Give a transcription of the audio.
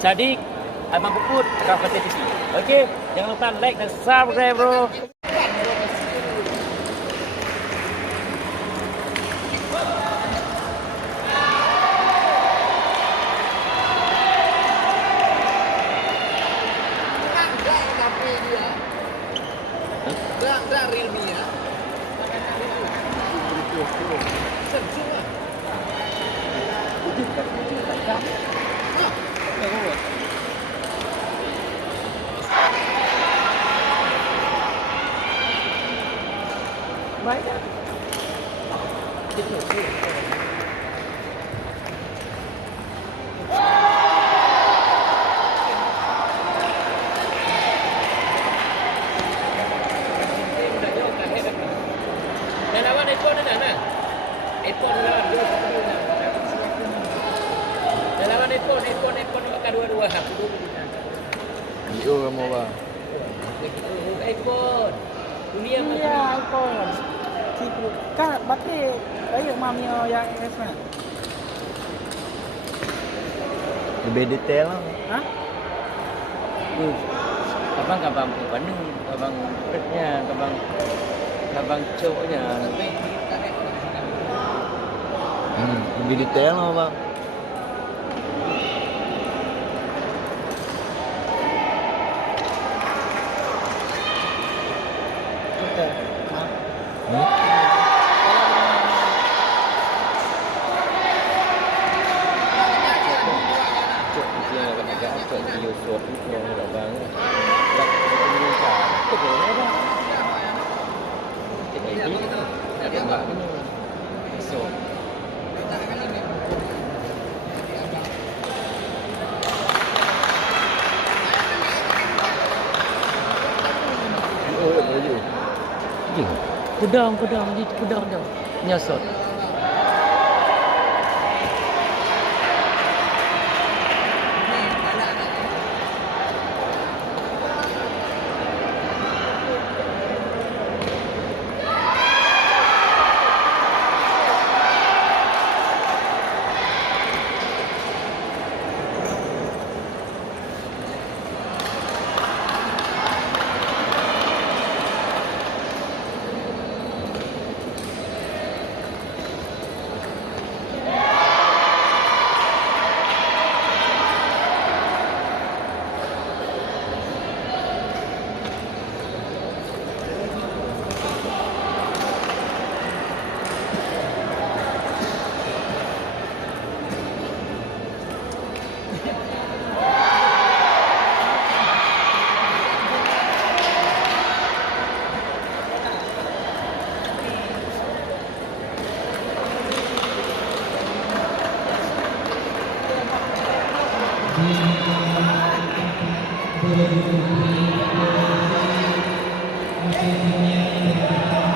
Sadik, Abang Puput, Rafa TV. Okey, jangan lupa like dan subscribe bro. Gerak realme ya. Baik. Dan lawan iPhone dah nah. iPhone lawan dua. Dan lawan iPhone akan dua-dua hak dulu. Yo kamu bang. iPhone. Dunia iPhone. Kak, batik ayo mamio yang S mana? Lebih detail lah. Hah? Abang Bandung, abang Pertnya, abang cowoknya. Lebih detail lah bang. Oke. Cok dia agak apa video short itu yang abang. Tak boleh abang. Jadi ada mak ni. So Oh ya baju. Kudang dah. Nyasot. Thank you.